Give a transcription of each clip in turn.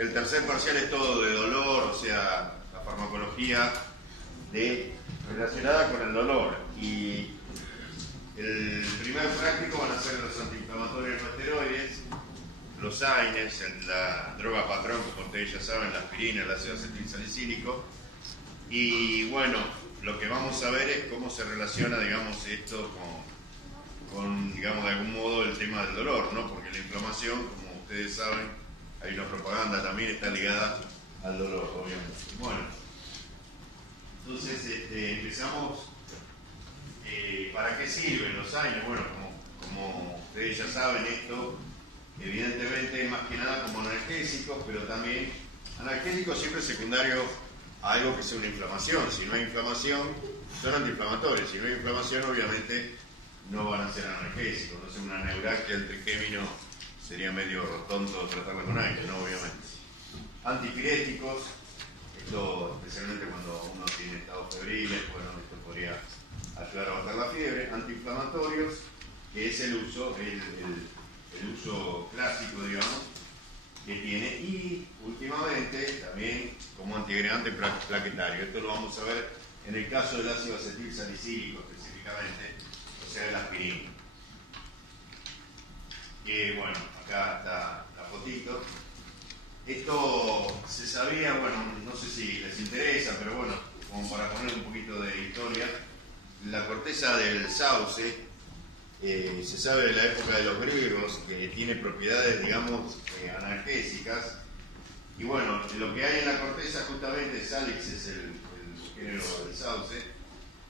el tercer parcial es todo de dolor, o sea, la farmacología relacionada con el dolor. Y el primer práctico van a ser los antiinflamatorios no esteroides, los AINES, la droga patrón, como ustedes ya saben, la aspirina, el ácido acetilsalicílico. Y bueno, lo que vamos a ver es cómo se relaciona, digamos, esto con, digamos, de algún modo el tema del dolor, ¿no? Porque la inflamación, como ustedes saben, hay una propaganda también, está ligada al dolor, obviamente. Bueno, entonces empezamos. ¿Para qué sirven los AINES? Bueno, como ustedes ya saben, esto evidentemente es más que nada como analgésicos, pero también analgésicos siempre secundario a algo que sea una inflamación. Si no hay inflamación, son antiinflamatorios. Si no hay inflamación, obviamente no van a ser analgésicos. No sé, una neuralgia, el trigémino sería medio tonto tratarla con AINES, ¿no? Obviamente. Antipiréticos, esto especialmente cuando uno tiene estados febriles, bueno, esto podría ayudar a bajar la fiebre. Antiinflamatorios, que es el uso clásico, digamos, que tiene, y últimamente también como antiagregante plaquetario. Esto lo vamos a ver en el caso del ácido acetilsalicílico específicamente, o sea, de la aspirina. Bueno, acá está la fotito. Esto se sabía, bueno, no sé si les interesa, pero bueno, como para poner un poquito de historia, la corteza del sauce se sabe de la época de los griegos que tiene propiedades, digamos, analgésicas. Y bueno, lo que hay en la corteza, justamente Salix es el género del sauce,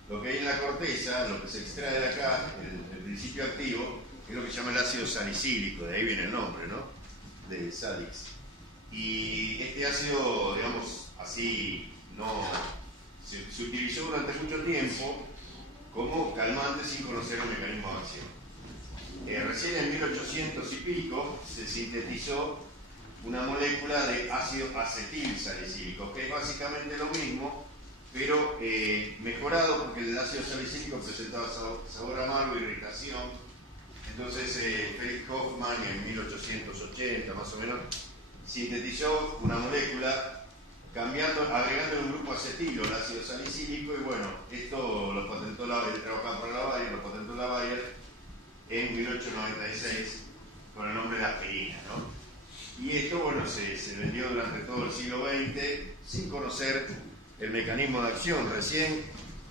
lo que hay en la corteza, lo que se extrae de acá, el principio activo, es lo que se llama el ácido salicílico, de ahí viene el nombre, ¿no? De Salix. Y este ácido, digamos, así, no se utilizó durante mucho tiempo como calmante sin conocer el mecanismo de acción. Recién en 1800 y pico se sintetizó una molécula de ácido acetilsalicílico, que es básicamente lo mismo, pero mejorado, porque el ácido salicílico presentaba sabor amargo, irritación. Entonces Felix Hoffmann en 1880 más o menos sintetizó una molécula agregando un grupo acetilo, el ácido salicílico, y bueno, esto lo patentó él trabajaba para la Bayer, lo patentó la Bayer en 1896 con el nombre de aspirina, ¿no? Y esto, bueno, se vendió durante todo el siglo XX sin conocer el mecanismo de acción. Recién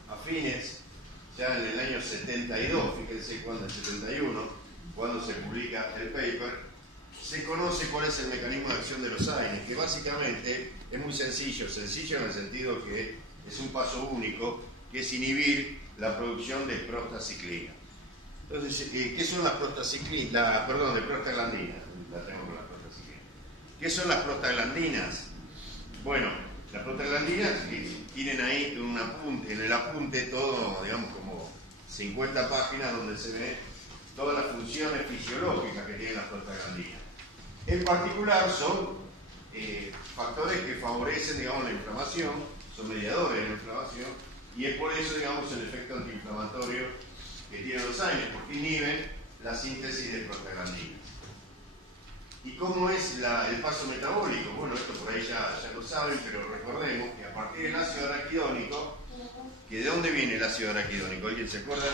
a fines, ya en el año 72, fíjense cuando, en el 71, cuando se publica el paper, se conoce cuál es el mecanismo de acción de los AINES, que básicamente es muy sencillo en el sentido que es un paso único, que es inhibir la producción de prostaciclina. Entonces, ¿qué son las prostaglandinas? De prostaglandinas, la tengo con la prostaciclina. ¿Qué son las prostaglandinas? Bueno, las prostaglandinas tienen ahí en el apunte todo, digamos, como 50 páginas donde se ve todas las funciones fisiológicas que tienen las prostaglandinas. En particular son factores que favorecen, digamos, la inflamación, son mediadores de la inflamación, y es por eso, digamos, el efecto antiinflamatorio que tienen los AINES, porque inhiben la síntesis de prostaglandinas. ¿Y cómo es el paso metabólico? Bueno, esto por ahí ya lo saben, pero recordemos que a partir del ácido araquidónico, que ¿de dónde viene el ácido araquidónico? ¿Alguien se acuerda?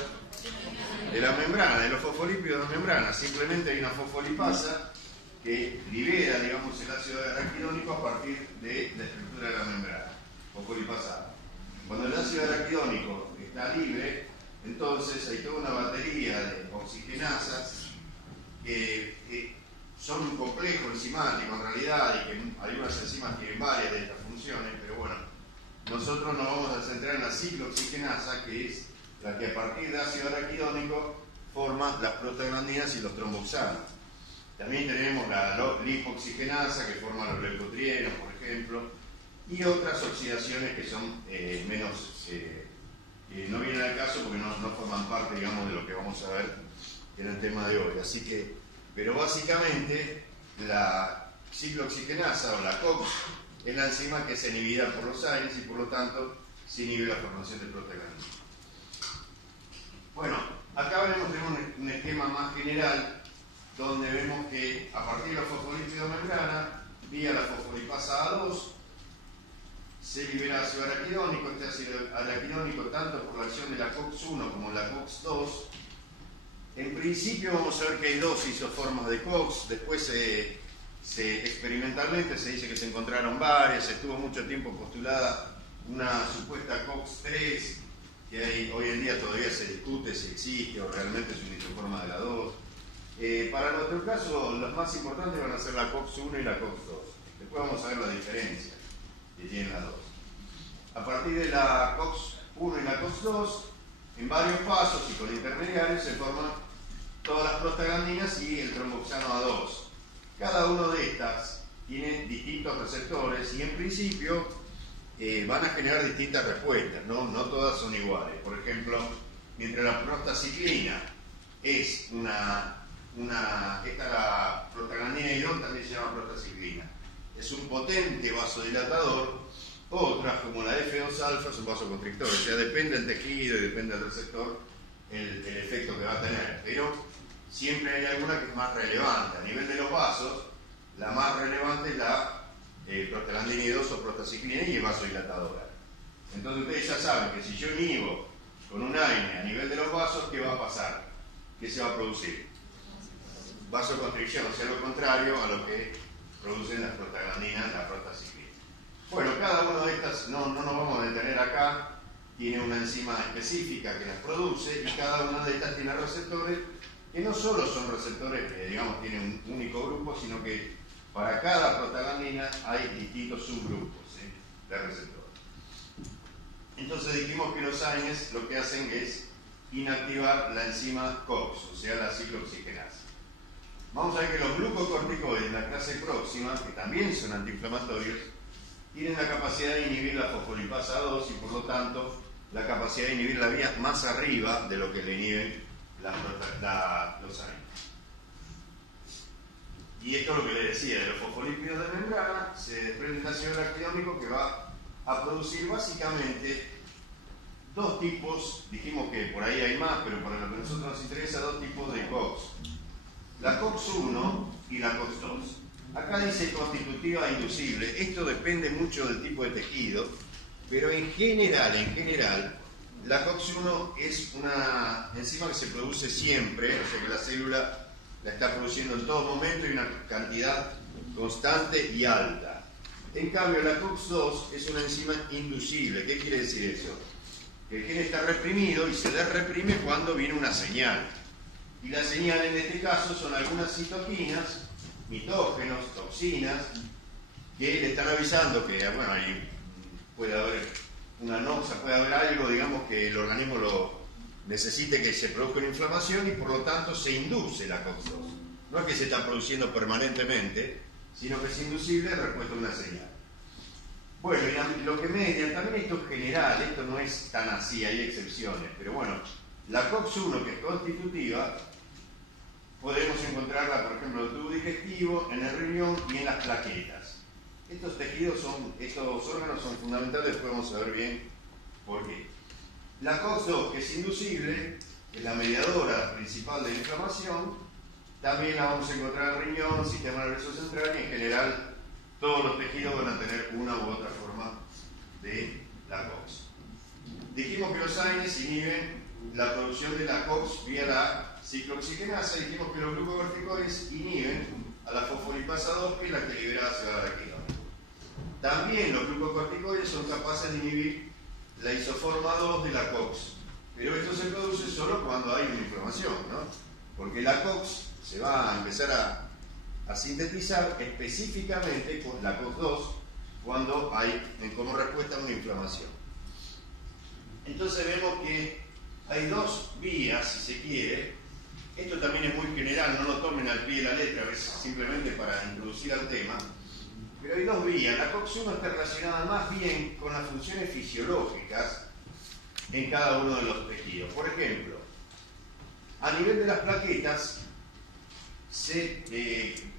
De la membrana, de los fosfolípidos de la membrana. Simplemente hay una fosfolipasa que libera, digamos, el ácido araquidónico a partir de la estructura de la membrana, fosfolipasa. Cuando el ácido araquidónico está libre, entonces hay toda una batería de oxigenasas que son un complejo enzimático en realidad, y que algunas enzimas tienen varias de estas funciones, pero bueno, nosotros nos vamos a centrar en la ciclooxigenasa, que es la que a partir de ácido araquidónico forma las prostaglandinas y los tromboxanos. También tenemos la lipoxigenasa, que forma los leucotrienos, por ejemplo, y otras oxidaciones que son menos, que no vienen al caso porque no forman parte, digamos, de lo que vamos a ver en el tema de hoy. Así que, pero básicamente la ciclooxigenasa o la COX es la enzima que es inhibida por los AINES y por lo tanto se inhibe la formación de prostaglandinas. Bueno, acá veremos un esquema más general donde vemos que a partir de los fosfolípidos de membrana vía la fosfolipasa A2, se libera ácido araquidónico. Este ácido araquidónico, tanto por la acción de la COX-1 como la COX-2. En principio vamos a ver que hay dos isoformas de COX, después experimentalmente se dice que se encontraron varias, estuvo mucho tiempo postulada una supuesta COX-3, que hoy en día todavía se discute si existe o realmente es una isoforma de la 2. Para nuestro caso, las más importantes van a ser la COX-1 y la COX-2. Después vamos a ver la diferencia que tienen las dos. A partir de la COX-1 y la COX-2, en varios pasos y con intermediarios se forman todas las prostaglandinas y el tromboxano A2. Cada uno de estas tiene distintos receptores y en principio van a generar distintas respuestas, no todas son iguales. Por ejemplo, mientras la prostaciclina es la prostaglandina idón también se llama prostaciclina, es un potente vasodilatador, otras como la F2-alfa es un vasoconstrictor, o sea, depende del tejido y depende del receptor el efecto que va a tener, pero siempre hay alguna que es más relevante. A nivel de los vasos, la más relevante es la prostaglandina idón o prostaciclina y es vasodilatadora. Entonces ustedes ya saben que si yo inhibo con un AINE a nivel de los vasos, ¿qué va a pasar? ¿Qué se va a producir? Vasoconstricción, o sea, lo contrario a lo que producen las prostaglandinas, la prostaciclina. Bueno, cada una de estas, no nos vamos a detener acá, tiene una enzima específica que las produce y cada una de estas tiene receptores que no solo son receptores que, digamos, tienen un único grupo, sino que para cada prostaglandina hay distintos subgrupos de receptores. Entonces dijimos que los AINES lo que hacen es inactivar la enzima COX, o sea, la ciclooxigenasa. Vamos a ver que los glucocorticoides, la clase próxima, que también son antiinflamatorios, tienen la capacidad de inhibir la fosfolipasa 2 y por lo tanto la capacidad de inhibir la vía más arriba de lo que le inhiben los AINES. Y esto es lo que les decía, de los fosfolípidos de membrana se desprende el ácido araquidónico que va a producir básicamente dos tipos, dijimos que por ahí hay más, pero para lo que a nosotros nos interesa, dos tipos de COX. La COX-1 y la COX-2. Acá dice constitutiva e inducible. Esto depende mucho del tipo de tejido, pero en general, la COX-1 es una enzima que se produce siempre, o sea que la célula la está produciendo en todo momento y una cantidad constante y alta. En cambio, la COX-2 es una enzima inducible. ¿Qué quiere decir eso? Que el gen está reprimido y se desreprime cuando viene una señal. Y la señal en este caso son algunas citoquinas, mitógenos, toxinas, que le están avisando que, bueno, ahí puede haber una noxa, puede haber algo, digamos, que el organismo lo necesite que se produzca una inflamación y por lo tanto se induce la COX-2. No es que se está produciendo permanentemente, sino que es inducible en respuesta a una señal. Bueno, y lo que median, también esto es general, esto no es tan así, hay excepciones, pero bueno, la COX-1 que es constitutiva, podemos encontrarla, por ejemplo, en el tubo digestivo, en el riñón y en las plaquetas. Estos órganos son fundamentales, después vamos a ver bien por qué. La COX-2, que es inducible, es la mediadora principal de la inflamación, también la vamos a encontrar en el riñón, sistema nervioso central y en general todos los tejidos van a tener una u otra forma de la COX. Dijimos que los AINES inhiben la producción de la COX vía la ciclooxigenasa y dijimos que los glucocorticoides inhiben a la fosfolipasa 2, que es la que libera ácido araquidónico. También los glucocorticoides son capaces de inhibir la isoforma 2 de la COX, pero esto se produce solo cuando hay una inflamación, ¿no? Porque la COX se va a empezar a sintetizar específicamente con la COX-2 cuando hay como respuesta a una inflamación. Entonces vemos que hay dos vías, si se quiere. Esto también es muy general, no lo tomen al pie de la letra, es simplemente para introducir al tema. Pero hay dos vías. La COX-1 está relacionada más bien con las funciones fisiológicas en cada uno de los tejidos. Por ejemplo, a nivel de las plaquetas,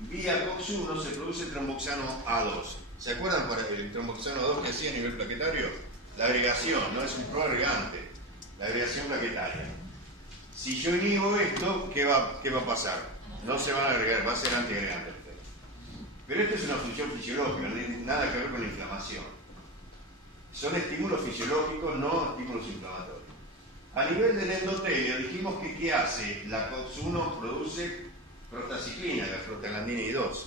vía COX-1 se produce el tromboxano A2. ¿Se acuerdan para el tromboxano A2 que hacía a nivel plaquetario? La agregación, no es un proagregante, la agregación plaquetaria. Si yo inhibo esto, ¿qué va a pasar? No se van a agregar, va a ser antiagregante. Pero esto es una función fisiológica, no tiene nada que ver con la inflamación. Son estímulos fisiológicos, no estímulos inflamatorios. A nivel del endotelio, dijimos que ¿qué hace? La COX-1 produce prostaciclina, la prostaglandina I2.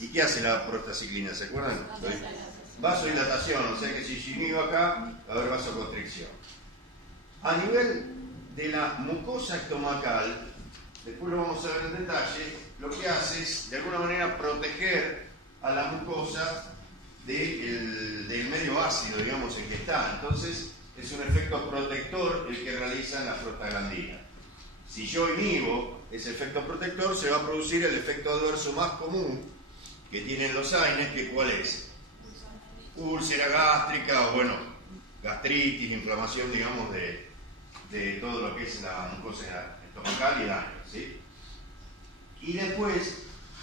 ¿Y qué hace la prostaciclina? ¿Se acuerdan? Vasodilatación, o sea que si yo inhibo acá, va a haber vasoconstricción. A nivel de la mucosa estomacal, después lo vamos a ver en detalle, lo que hace es, de alguna manera, proteger a la mucosa del medio ácido, digamos, en que está. Entonces, es un efecto protector el que realizan las prostaglandinas. Si yo inhibo ese efecto protector, se va a producir el efecto adverso más común que tienen los AINES, que ¿cuál es? Úlcera gástrica, o bueno, gastritis, inflamación, digamos, de todo lo que es la mucosa estomacal y daño, ¿sí? Y después,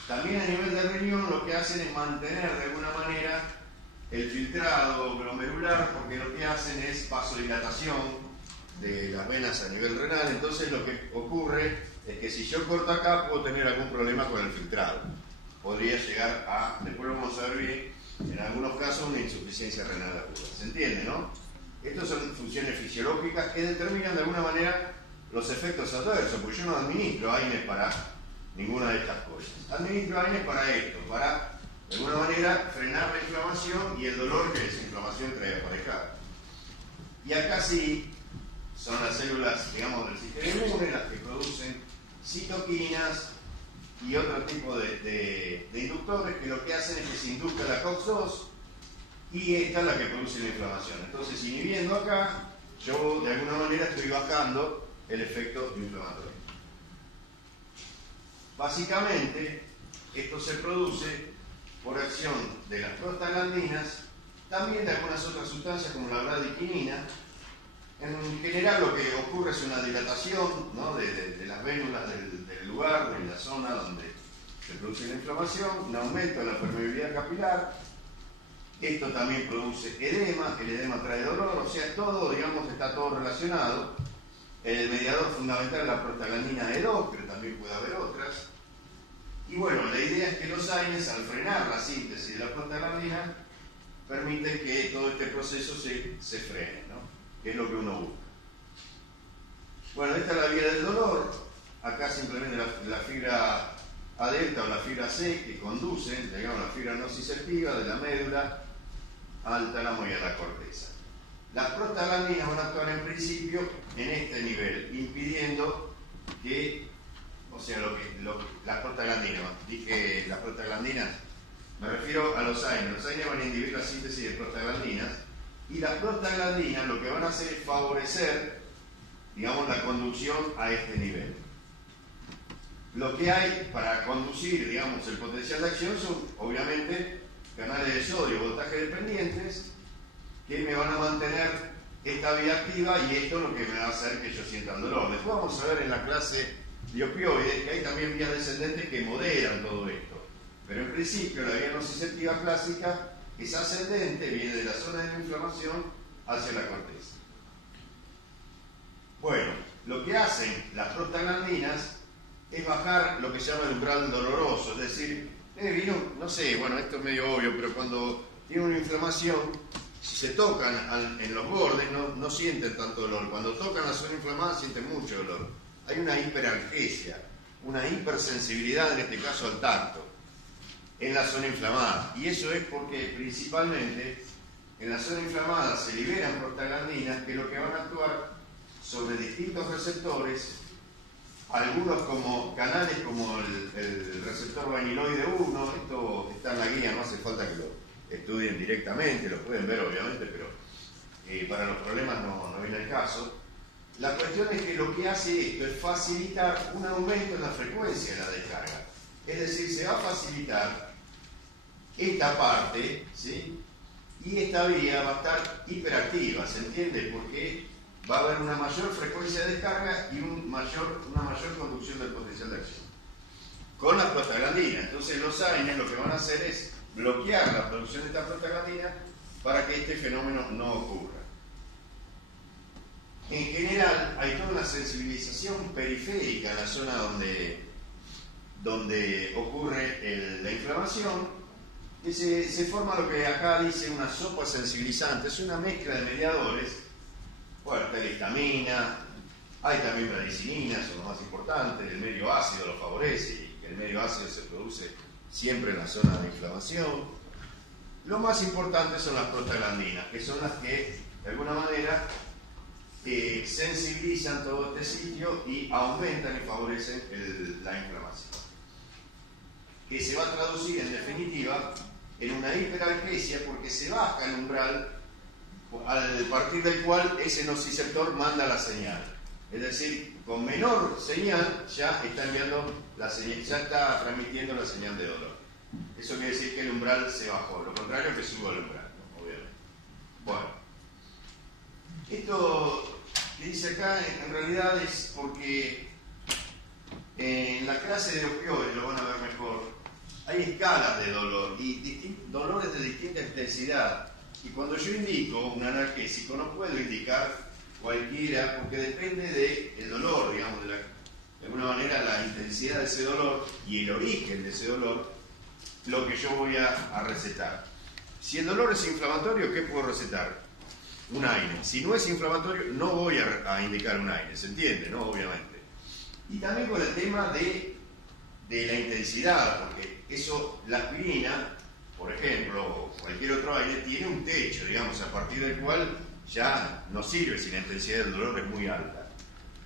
también a nivel de riñón, lo que hacen es mantener de alguna manera el filtrado glomerular, porque lo que hacen es vasodilatación de las venas a nivel renal. Entonces lo que ocurre es que si yo corto acá, puedo tener algún problema con el filtrado. Podría llegar a, después lo vamos a ver bien, en algunos casos una insuficiencia renal aguda. ¿Se entiende, no? Estas son funciones fisiológicas que determinan de alguna manera los efectos adversos, porque yo no administro AINES para ninguna de estas cosas. Administro AINES para esto, para de alguna manera frenar la inflamación y el dolor que esa inflamación trae aparejado. Y acá sí son las células, digamos, del sistema inmune las que producen citoquinas y otro tipo de inductores que lo que hacen es que se induzca la COX-2 y esta es la que produce la inflamación. Entonces, inhibiendo acá, yo de alguna manera estoy bajando el efecto inflamatorio. Básicamente, esto se produce por acción de las prostaglandinas, también de algunas otras sustancias como la bradiquinina. En general lo que ocurre es una dilatación, ¿no?, de las vénulas del lugar, de la zona donde se produce la inflamación, un aumento de la permeabilidad capilar. Esto también produce edema, el edema trae dolor, o sea, todo, digamos, está todo relacionado. El mediador fundamental es la prostaglandina E2, pero también puede haber otras. Y bueno, la idea es que los AINES, al frenar la síntesis de la prostaglandina, permiten que todo este proceso se frene, ¿no?, que es lo que uno busca. Bueno, esta es la vía del dolor. Acá simplemente la fibra A delta o la fibra C que conducen, digamos, la fibra nociceptiva de la médula al tálamo y a la corteza. Las prostaglandinas van a actuar en principio en este nivel, impidiendo que, o sea, las prostaglandinas, dije las prostaglandinas, me refiero a los AINES. Los AINES van a inhibir la síntesis de prostaglandinas y las prostaglandinas lo que van a hacer es favorecer, digamos, la conducción a este nivel. Lo que hay para conducir, digamos, el potencial de acción son, obviamente, canales de sodio, voltaje dependientes, que me van a mantener esta vía activa y esto es lo que me va a hacer que yo sienta el dolor. Después vamos a ver en la clase de opioides que hay también vías descendentes que moderan todo esto. Pero en principio la vía nociceptiva clásica es ascendente, viene de la zona de la inflamación hacia la corteza. Bueno, lo que hacen las prostaglandinas es bajar lo que se llama el umbral doloroso, es decir, vino, no sé, bueno, esto es medio obvio, pero cuando tiene una inflamación, si se tocan en los bordes no sienten tanto dolor. Cuando tocan la zona inflamada sienten mucho dolor. Hay una hiperalgesia, una hipersensibilidad, en este caso al tacto, en la zona inflamada. Y eso es porque principalmente en la zona inflamada se liberan prostaglandinas que lo que van a actuar sobre distintos receptores, algunos como canales como el receptor vaniloide 1, esto está en la guía, no hace falta que lo estudien directamente, lo pueden ver obviamente, pero para los problemas no viene el caso. La cuestión es que lo que hace esto es facilitar un aumento en la frecuencia de la descarga. Es decir, se va a facilitar esta parte, ¿sí?, y esta vía va a estar hiperactiva, ¿se entiende? Porque va a haber una mayor frecuencia de descarga y una mayor conducción del potencial de acción con las prostaglandinas. Entonces los AINES lo que van a hacer es bloquear la producción de esta prostaglandina para que este fenómeno no ocurra. En general hay toda una sensibilización periférica en la zona donde ocurre la inflamación, que se forma lo que acá dice una sopa sensibilizante. Es una mezcla de mediadores. Bueno, está la histamina, hay también radicinina, son los más importantes. El medio ácido lo favorece, y el medio ácido se produce siempre en la zona de inflamación. Lo más importante son las prostaglandinas, que son las que de alguna manera sensibilizan todo este sitio y aumentan y favorecen la inflamación, que se va a traducir en definitiva en una hiperalgesia, porque se baja el umbral al partir del cual ese nociceptor manda la señal. Es decir, con menor señal ya está enviando la señal, ya está transmitiendo la señal de dolor. Eso quiere decir que el umbral se bajó, lo contrario que subió el umbral, ¿no? Obviamente. Bueno, esto que dice acá en realidad es porque en la clase de opioides, lo van a ver mejor, hay escalas de dolor y dolores de distinta intensidad. Y cuando yo indico un analgésico no puedo indicar cualquiera, porque depende del dolor, digamos, de alguna manera la intensidad de ese dolor y el origen de ese dolor, lo que yo voy a recetar. Si el dolor es inflamatorio, ¿qué puedo recetar? Un AINE. Si no es inflamatorio, no voy a indicar un AINE, ¿se entiende? ¿No? Obviamente. Y también con el tema de la intensidad, porque eso, la aspirina, por ejemplo, o cualquier otro AINE, tiene un techo, digamos, a partir del cual ya no sirve si la intensidad del dolor es muy alta.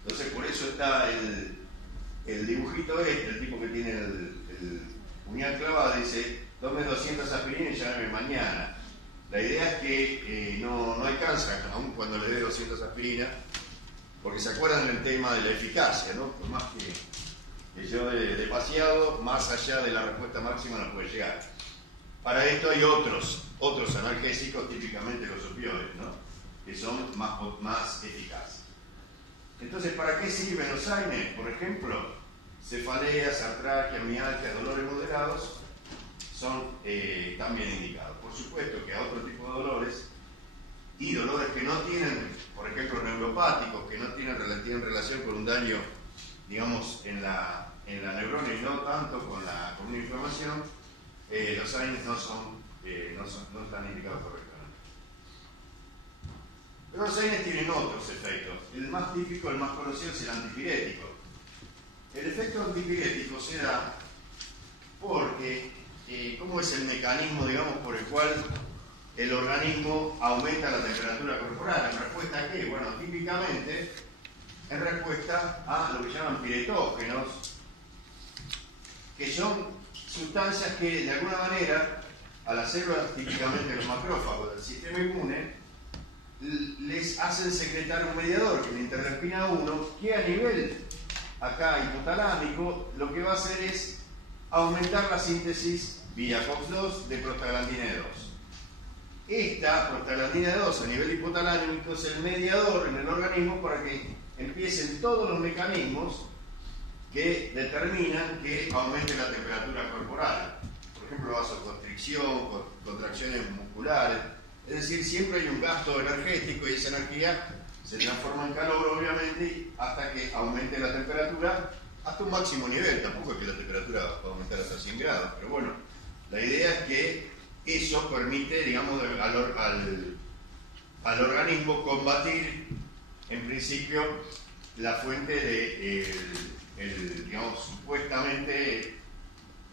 Entonces, por eso está el dibujito el tipo que tiene el puñal clavado, dice, tome 200 aspirinas y llámeme mañana. La idea es que no alcanza, aún cuando le dé 200 aspirinas, porque se acuerdan del tema de la eficacia, ¿no? Por más que yo de paseado, más allá de la respuesta máxima no puede llegar. Para esto hay otros analgésicos, típicamente los opioides, ¿no? Que son más eficaces. Entonces, ¿para qué sirven los AINES? Por ejemplo, cefaleas, artralgia, mialgia, dolores moderados son también indicados. Por supuesto que a otro tipo de dolores y dolores que no tienen, por ejemplo, neuropáticos, que no tienen relación con un daño, digamos, en la neurona y no tanto con una inflamación, los AINES no están indicados correctamente. Pero los AINES tienen otros efectos. El más típico, el más conocido es el antipirético. El efecto antipirético se da porque, ¿cómo es el mecanismo, digamos, por el cual el organismo aumenta la temperatura corporal? ¿En respuesta a qué? Bueno, típicamente en respuesta a lo que llaman piretógenos, que son sustancias que de alguna manera a las células, típicamente los macrófagos del sistema inmune, les hacen secretar un mediador, que es la interleucina 1, que a nivel acá hipotalámico lo que va a hacer es aumentar la síntesis vía COX-2 de prostaglandina 2. Esta prostaglandina 2 a nivel hipotalámico es el mediador en el organismo para que empiecen todos los mecanismos que determinan que aumente la temperatura corporal. Por ejemplo, vasoconstricción, contracciones musculares. Es decir, siempre hay un gasto energético y esa energía se transforma en calor, obviamente, hasta que aumente la temperatura hasta un máximo nivel. Tampoco es que la temperatura va a aumentar hasta 100 grados, pero bueno, la idea es que eso permite, digamos, al organismo combatir, en principio, la fuente de, digamos, supuestamente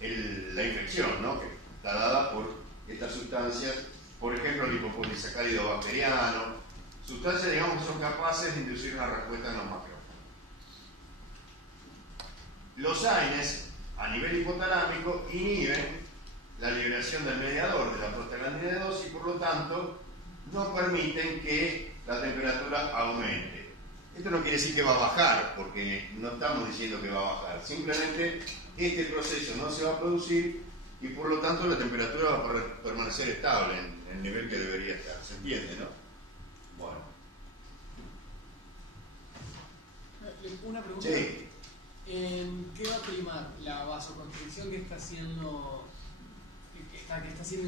la infección, ¿no? Que está dada por estas sustancias, por ejemplo, el lipopolisacárido bacteriano, sustancias, digamos, que son capaces de inducir una respuesta en los macrófagos. Los AINES, a nivel hipotalámico, inhiben la liberación del mediador de la prostaglandina 2 y por lo tanto no permiten que la temperatura aumente. Esto no quiere decir que va a bajar, porque no estamos diciendo que va a bajar, simplemente este proceso no se va a producir y por lo tanto la temperatura va a permanecer estable en el nivel que debería estar. ¿Se entiende, no? Bueno. Una pregunta. Sí. ¿En qué va a primar la vasoconstricción que está siendo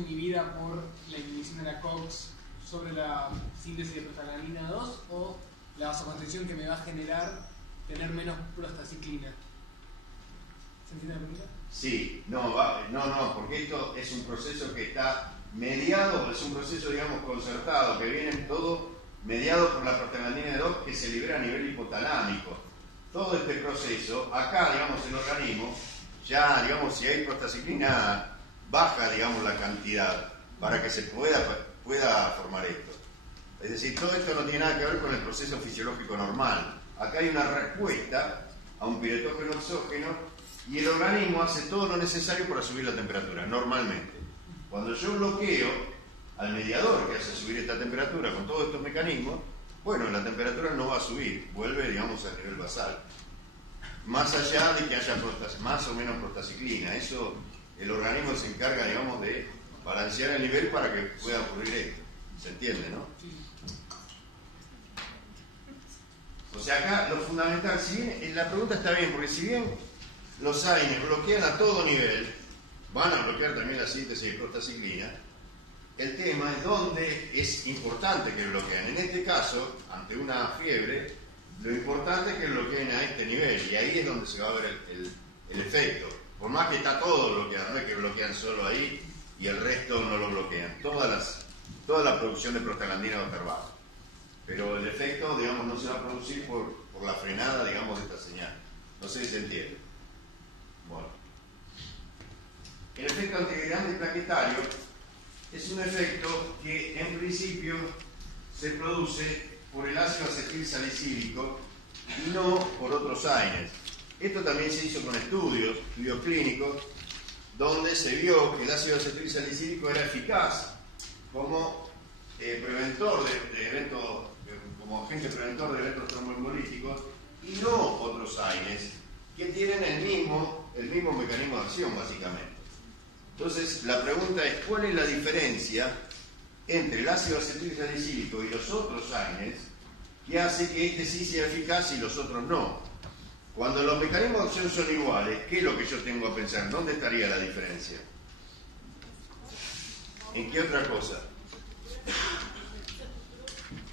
inhibida por la inhibición de la COX sobre la síntesis de prostaglandina 2 o la vasoconstricción que me va a generar tener menos prostaciclina? ¿Se entiende la pregunta? Sí, no, porque esto es un proceso que está mediado, es un proceso, digamos, concertado, que viene todo mediado por la prostaglandina 2 que se libera a nivel hipotalámico. Todo este proceso, acá, digamos, el organismo, ya, digamos, si hay prostaciclina, baja, digamos, la cantidad para que se pueda formar esto. Es decir, todo esto no tiene nada que ver con el proceso fisiológico normal. Acá hay una respuesta a un piretógeno exógeno y el organismo hace todo lo necesario para subir la temperatura, normalmente. Cuando yo bloqueo al mediador que hace subir esta temperatura con todos estos mecanismos, bueno, la temperatura no va a subir, vuelve, digamos, al nivel basal. Más allá de que haya más o menos prostaciclina, eso el organismo se encarga, digamos, de balancear el nivel para que pueda ocurrir esto. ¿Se entiende, no? O sea, acá lo fundamental, si bien la pregunta está bien, porque si bien los AINES bloquean a todo nivel, van a bloquear también la síntesis de prostaciclina, el tema es dónde es importante que bloqueen. En este caso, ante una fiebre, lo importante es que bloqueen a este nivel, y ahí es donde se va a ver el efecto. Por más que está todo bloqueado, no es que bloquean solo ahí y el resto no lo bloquean. Toda la producción de prostaglandina va a estar baja. Pero el efecto, digamos, no se va a producir por la frenada, digamos, de esta señal. No sé si se entiende. Bueno. El efecto antiagregante plaquetario es un efecto que, en principio, se produce por el ácido acetil salicílico y no por otros AINES. Esto también se hizo con estudios clínicos, donde se vio que el ácido acetil salicílico era eficaz como preventor de eventos, como agente preventor de eventos tromboembolíticos, y no otros AINES que tienen el mismo mecanismo de acción, básicamente. Entonces, la pregunta es, ¿cuál es la diferencia entre el ácido acetil salicílico y los otros AINES que hace que este sí sea eficaz y los otros no? Cuando los mecanismos de acción son iguales, ¿qué es lo que yo tengo a pensar? ¿Dónde estaría la diferencia? ¿En qué otra cosa?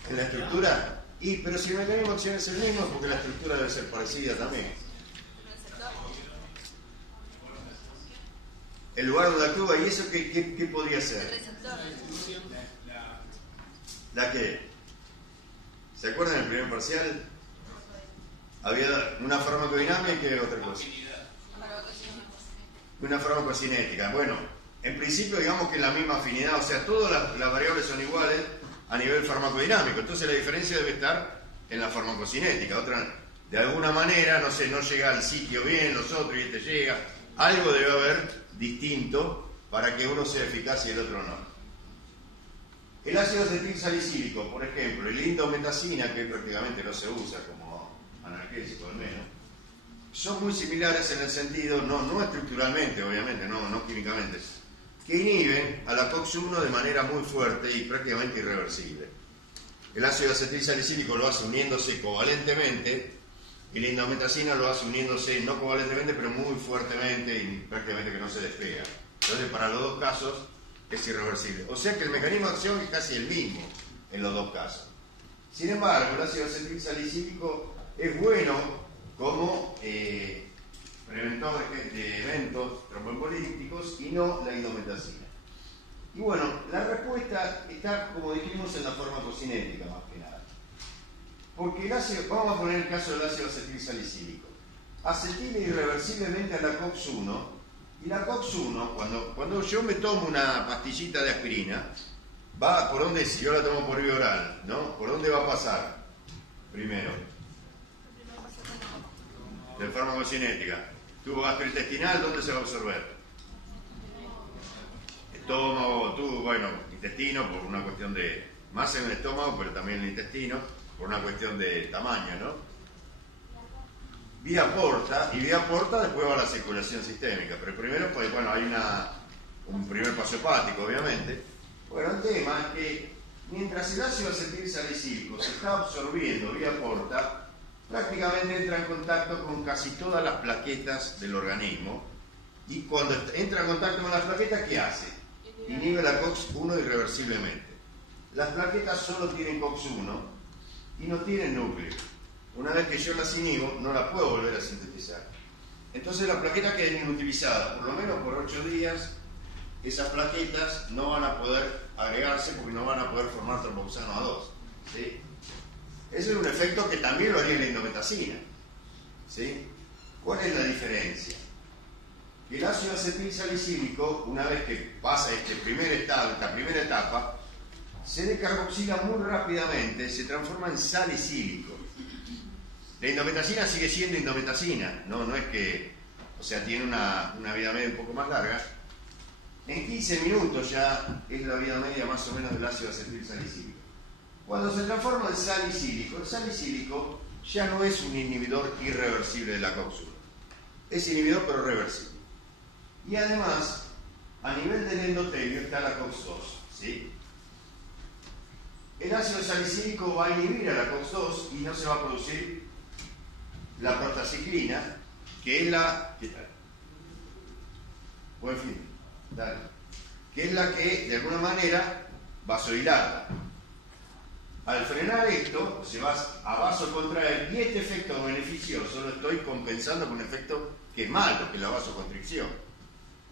¿En la estructura? Pero si el mecanismo de acción es el mismo, porque la estructura debe ser parecida también. El lugar donde actúa, ¿y eso qué podría ser? ¿La qué? ¿Se acuerdan del primer parcial? Había una farmacodinámica y ¿qué otra cosa? Una farmacocinética. Bueno, en principio digamos que es la misma afinidad, o sea, todas las variables son iguales a nivel farmacodinámico. Entonces la diferencia debe estar en la farmacocinética. De alguna manera, no sé, no llega al sitio bien, los otros y este llega. Algo debe haber distinto para que uno sea eficaz y el otro no. El ácido acetil salicílico, por ejemplo, y la indometacina, que prácticamente no se usa como analgésico al menos, son muy similares en el sentido, no estructuralmente, obviamente, no químicamente, que inhiben a la COX-1 de manera muy fuerte y prácticamente irreversible. El ácido acetil salicílico lo hace uniéndose covalentemente y la indometacina lo hace uniéndose no covalentemente, pero muy fuertemente y prácticamente que no se despega. Entonces, para los dos casos es irreversible. O sea que el mecanismo de acción es casi el mismo en los dos casos. Sin embargo, el ácido acetil salicílico es bueno como preventor de eventos tromboembolíticos y no la indometacina. Y bueno, la respuesta está, como dijimos, en la farmacocinética más que nada. Porque el ácido, vamos a poner el caso del ácido acetil salicílico. Acetila irreversiblemente a la COX-1. Y la COX-1, cuando yo me tomo una pastillita de aspirina, va por dónde, si yo la tomo por vía oral, ¿no? ¿Por dónde va a pasar? Primero. De farmacocinética. Tubo gastrointestinal, ¿dónde se va a absorber? Estómago, tubo, bueno, intestino, por una cuestión de más en el estómago, pero también en el intestino, por una cuestión de tamaño, ¿no? Vía porta, y vía porta después va a la circulación sistémica, pero primero, pues, bueno, hay un primer paso hepático, obviamente. Bueno, el tema es que mientras el ácido acetil salicílico se está absorbiendo vía porta, prácticamente entra en contacto con casi todas las plaquetas del organismo, y cuando entra en contacto con las plaquetas, ¿qué hace? Inhibe la COX-1 irreversiblemente. Las plaquetas solo tienen COX-1 y no tienen núcleo. Una vez que yo las inhibo, no las puedo volver a sintetizar. entonces las plaquetas quedan inutilizadas, por lo menos por 8 días. Esas plaquetas no van a poder agregarse porque no van a poder formar tromboxano A2, ¿sí? Ese es un efecto que también lo haría la indometacina, ¿sí? ¿Cuál es la diferencia? Que el ácido acetilsalicílico, una vez que pasa esta primera etapa, se decarboxila muy rápidamente, se transforma en salicílico. La indometacina sigue siendo indometacina, no es que, o sea, tiene una vida media un poco más larga. En 15 minutos ya es la vida media más o menos del ácido acetilsalicílico. Cuando se transforma en salicílico, el salicílico ya no es un inhibidor irreversible de la COX-1. Es inhibidor pero reversible. Y además, a nivel del endotelio está la COX-2, ¿sí? El ácido salicílico va a inhibir a la COX-2 y no se va a producir la prostaciclina, que es la... ¿Qué tal? Buen fin. Dale. Que es la que, de alguna manera, vasodilata. Al frenar esto, se va a vasocontraer y este efecto beneficioso lo estoy compensando con un efecto que es malo, que es la vasoconstricción.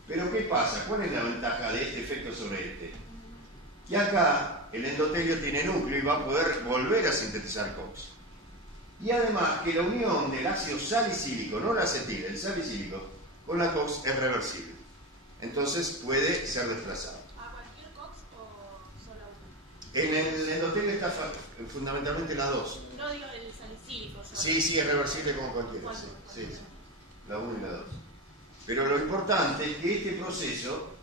Pero ¿qué pasa? ¿Cuál es la ventaja de este efecto sobre este? Que acá el endotelio tiene núcleo y va a poder volver a sintetizar COX. Y además que la unión del ácido salicílico, no la acetil, el salicílico, con la COX es reversible. Entonces puede ser desplazado. ¿A cualquier COX o solo a una? En el endotelio está fundamentalmente la 2. No digo el salicílico. Sí, es reversible como cualquiera. Sí. La 1 y la 2. Pero lo importante es que este proceso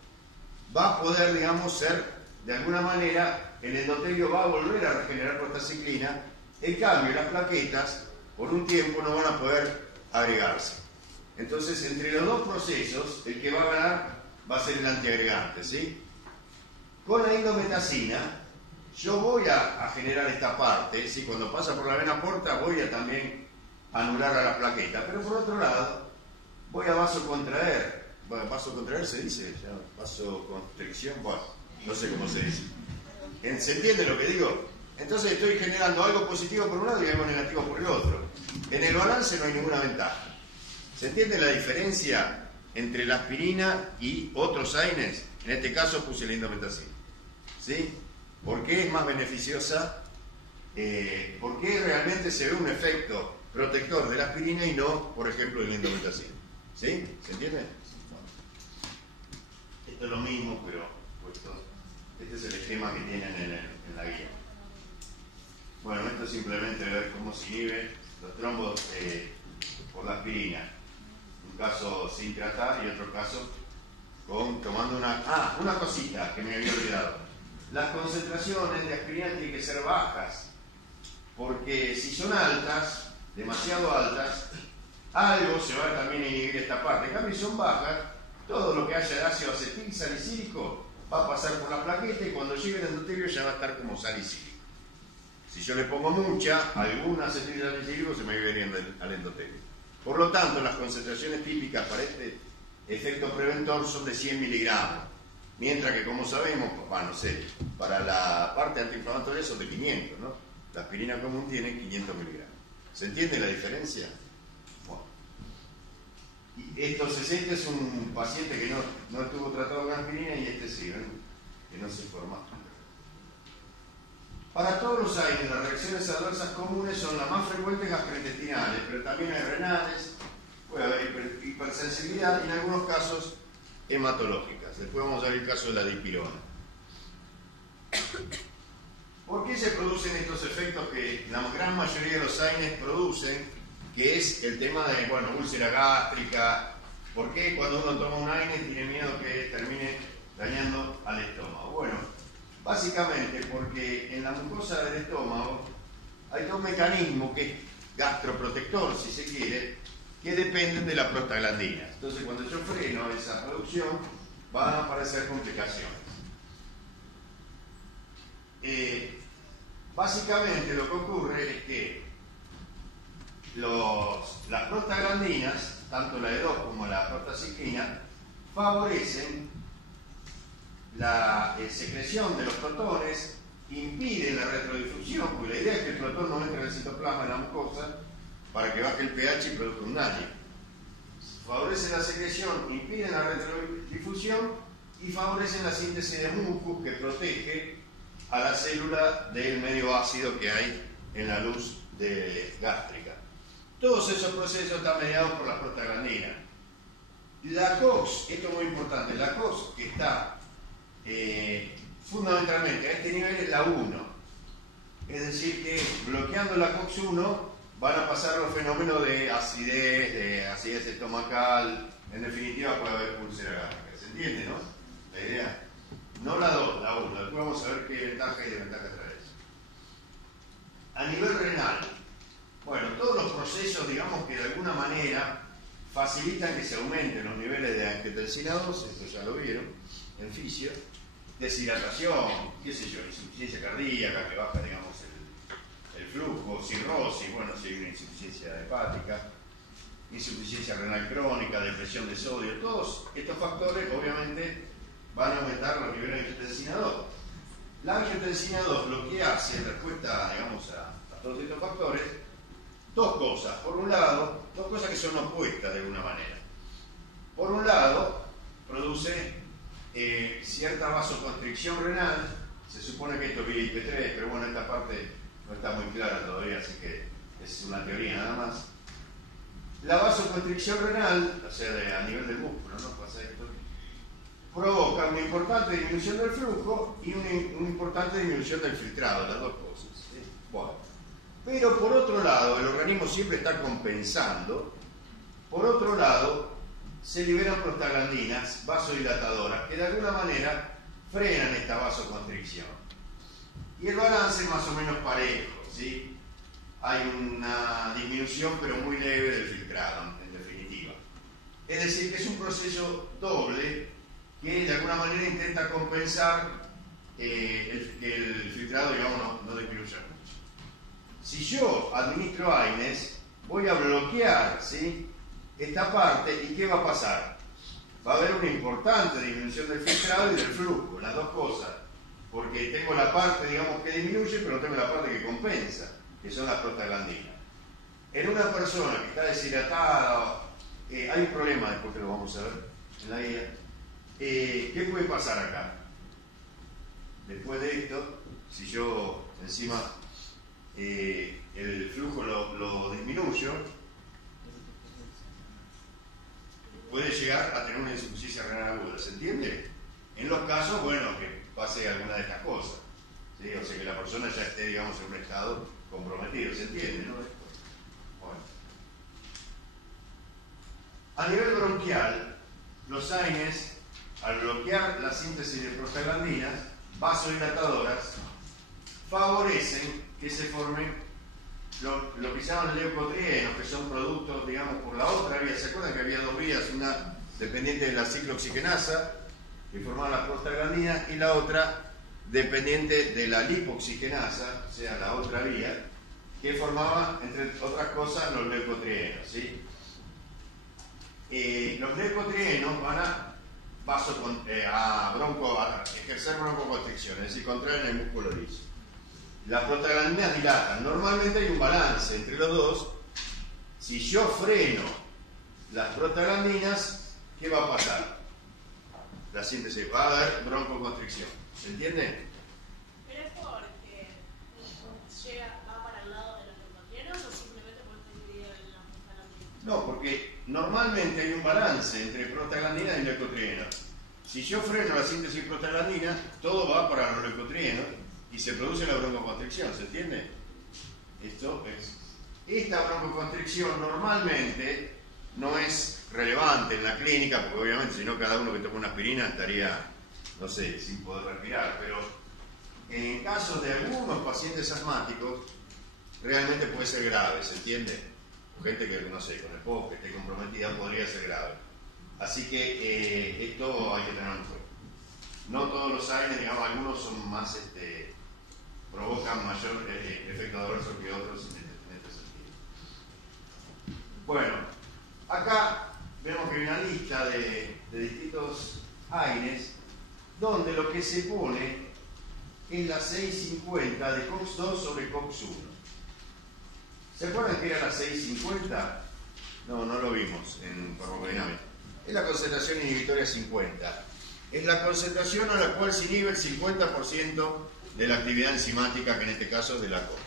va a poder, digamos, ser, de alguna manera, el endotelio va a volver a regenerar prostaciclina. En cambio, las plaquetas, por un tiempo, no van a poder agregarse. Entonces, entre los dos procesos, el que va a ganar va a ser el antiagregante, ¿sí? Con la indometacina, yo voy a generar esta parte, ¿sí? Cuando pasa por la vena porta, voy a también anular a la plaqueta, pero por otro lado, voy a vasocontraer. Bueno, vasocontraer se dice, ya, vasoconstricción, bueno, no sé cómo se dice. ¿Se entiende lo que digo? Entonces estoy generando algo positivo por un lado y algo negativo por el otro. En el balance no hay ninguna ventaja. ¿Se entiende la diferencia entre la aspirina y otros AINES? En este caso puse la indometacina. ¿Sí? ¿Por qué es más beneficiosa? ¿Por qué realmente se ve un efecto protector de la aspirina y no, por ejemplo, de la indometacina? ¿Sí? ¿Se entiende? Esto es lo mismo, pero puesto. Este es el esquema que tienen en la guía. Bueno, esto es simplemente ver cómo se inhiben los trombos por la aspirina. Un caso sin tratar y otro caso tomando una cosita que me había olvidado. Las concentraciones de aspirina tienen que ser bajas, porque si son altas, demasiado altas, algo se va también a inhibir esta parte. En cambio, si son bajas, todo lo que haya de ácido acetil salicílico va a pasar por la plaqueta y cuando llegue el endotelio ya va a estar como salicílico. Si yo le pongo mucha, algún acetil salicílico se me va a ir al endotelio. Por lo tanto, las concentraciones típicas para este efecto preventor son de 100 miligramos, mientras que, como sabemos, para la parte antiinflamatoria son de 500, ¿no? La aspirina común tiene 500 miligramos. ¿Se entiende la diferencia? Bueno. Y este es un paciente que no estuvo tratado con aspirina y este sí, ¿ven? Que no se informa. Para todos los AINES, las reacciones adversas comunes son las más frecuentes gastrointestinales, pero también hay renales, puede haber hipersensibilidad y en algunos casos hematológicas. Después vamos a ver el caso de la dipirona. ¿Por qué se producen estos efectos que la gran mayoría de los AINES producen? Que es el tema de, úlcera gástrica. ¿Por qué cuando uno toma un AINE tiene miedo que termine dañando al estómago? Bueno, básicamente porque en la mucosa del estómago hay dos mecanismos que es gastroprotector, si se quiere, que dependen de la prostaglandina. Entonces, cuando yo freno esa producción, van a aparecer complicaciones. Básicamente lo que ocurre es que las prostaglandinas, tanto la E2 como la prostaciclina, favorecen la secreción de los protones, impiden la retrodifusión, porque la idea es que el protón no entre en el citoplasma de la mucosa para que baje el pH y produzca un daño. favorecen la secreción, impiden la retrodifusión y favorecen la síntesis de mucus que protege a la célula del medio ácido que hay en la luz gástrica. Todos esos procesos están mediados por las prostaglandinas. La COX, esto es muy importante, la COX que está fundamentalmente a este nivel es la 1. Es decir que bloqueando la COX-1 van a pasar los fenómenos de acidez estomacal, en definitiva puede haber úlcera gástrica. ¿Se entiende, no? La idea. No la 2, la 1. Después vamos a ver qué ventaja y desventaja trae eso. A nivel renal, bueno, todos los procesos, digamos que de alguna manera facilitan que se aumenten los niveles de angiotensina 2, esto ya lo vieron, en fisio, deshidratación, qué sé yo, insuficiencia cardíaca que baja, digamos, el flujo, cirrosis, bueno, si hay una insuficiencia hepática, insuficiencia renal crónica, depresión de sodio, todos estos factores obviamente van a aumentar los niveles de angiotensina 2. La angiotensina 2 lo que hace en respuesta, digamos, a todos estos factores, dos cosas. Por un lado, dos cosas que son opuestas de alguna manera. Por un lado, produce cierta vasoconstricción renal. Se supone que esto es vía IP3, pero bueno, esta parte no está muy clara todavía, así que es una teoría nada más. La vasoconstricción renal, o sea, a nivel del músculo, ¿no? Pasa esto, provoca una importante disminución del flujo y una importante disminución del filtrado, las dos cosas. ¿Sí? Bueno. Pero por otro lado, el organismo siempre está compensando. Por otro lado, se liberan prostaglandinas vasodilatadoras que de alguna manera frenan esta vasoconstricción. Y el balance es más o menos parejo, ¿sí? Hay una disminución pero muy leve del filtrado, en definitiva. Es decir, que es un proceso doble que de alguna manera intenta compensar el filtrado, digamos, no disminuya mucho. Si yo administro AINES, voy a bloquear, ¿sí?, esta parte, ¿y qué va a pasar? Va a haber una importante disminución del filtrado y del flujo, las dos cosas, porque tengo la parte, digamos, que disminuye, pero tengo la parte que compensa, que son las prostaglandinas. En una persona que está deshidratada, hay un problema, después que lo vamos a ver en la guía. ¿Qué puede pasar acá? Después de esto, si yo encima el flujo lo disminuyo, puede llegar a tener una insuficiencia renal aguda, ¿se entiende? En los casos, bueno, que pase alguna de estas cosas, ¿sí? O sea, que la persona ya esté, digamos, en un estado comprometido, ¿se entiende, no? Bueno. A nivel bronquial, los AINES, al bloquear la síntesis de prostaglandinas vasodilatadoras, favorecen que se formen lo que se llaman leucotrienos, que son productos, digamos, por la otra vía. ¿Se acuerdan que había dos vías? Una dependiente de la ciclooxigenasa, que formaba la prostaglandina, y la otra dependiente de la lipoxigenasa, o sea, la otra vía, que formaba, entre otras cosas, los leucotrienos, ¿sí? Los leucotrienos van a ejercer broncoconstricción, es decir, contraen el músculo liso. Las prostaglandinas dilatan. Normalmente hay un balance entre los dos. Si yo freno las prostaglandinas, ¿qué va a pasar? La síntesis, va a haber broncoconstricción. ¿Se entiende? ¿Pero es porque va para el lado de los leucotrienos o simplemente porque dividir la prostaglandina? No, porque normalmente hay un balance entre prostaglandinas y leucotrienos. Si yo freno la síntesis de prostaglandinas, todo va para los leucotrienos y se produce la broncoconstricción, ¿se entiende? Esta broncoconstricción normalmente no es relevante en la clínica, porque obviamente si no cada uno que toma una aspirina estaría, no sé, sin poder respirar, pero en casos de algunos pacientes asmáticos realmente puede ser grave, ¿se entiende? O gente que, no sé, con el POC que esté comprometida podría ser grave. Así que esto hay que tenerlo en cuenta. No todos los AINES, digamos, algunos son más, provocan mayor efecto adverso que otros en este sentido. Bueno, acá vemos que hay una lista de distintos AINES donde lo que se pone es la 650 de COX-2 sobre COX-1. ¿Se acuerdan que era la 650? No, no lo vimos en farmacodinámica. Es la concentración inhibitoria 50. Es la concentración a la cual se inhibe el 50% de la actividad enzimática, que en este caso es de la COX.